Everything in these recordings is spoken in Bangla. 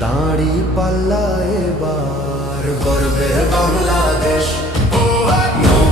দাড়ি পাল্লা এবার গর্বের বাংলাদেশ। নৌকা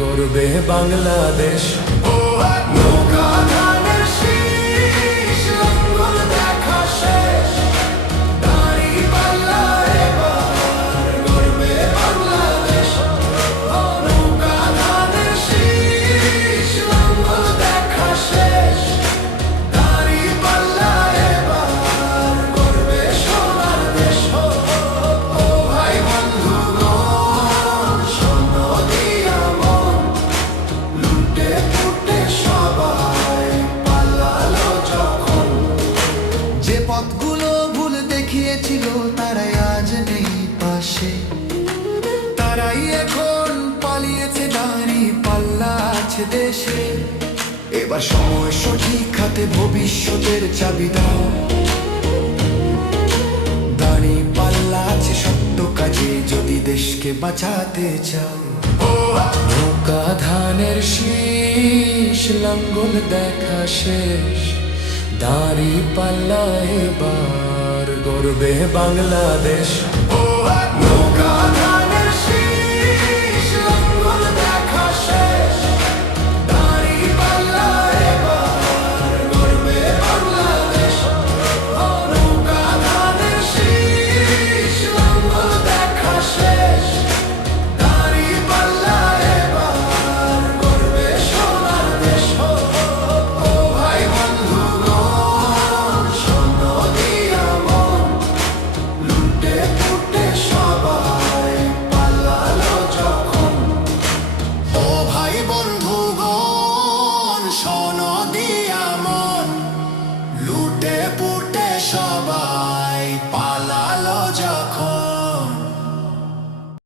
গর্বে বাংলাদেশ। তারাই এখন পালিয়েছে দাঁড়ি পাল্লা এবার সময় সঠিক হাতে ভবিষ্যতের চাবি দাও। দাঁড়ি পাল্লা আছে সত্য কাজে যদি দেশকে বাঁচাতে চাও। নৌকা ধানের শীষ, লাঙ্গল দেখা শেষ। দাড়ি পাল্লা এবার গর্বে বাংলাদেশ। নৌকা।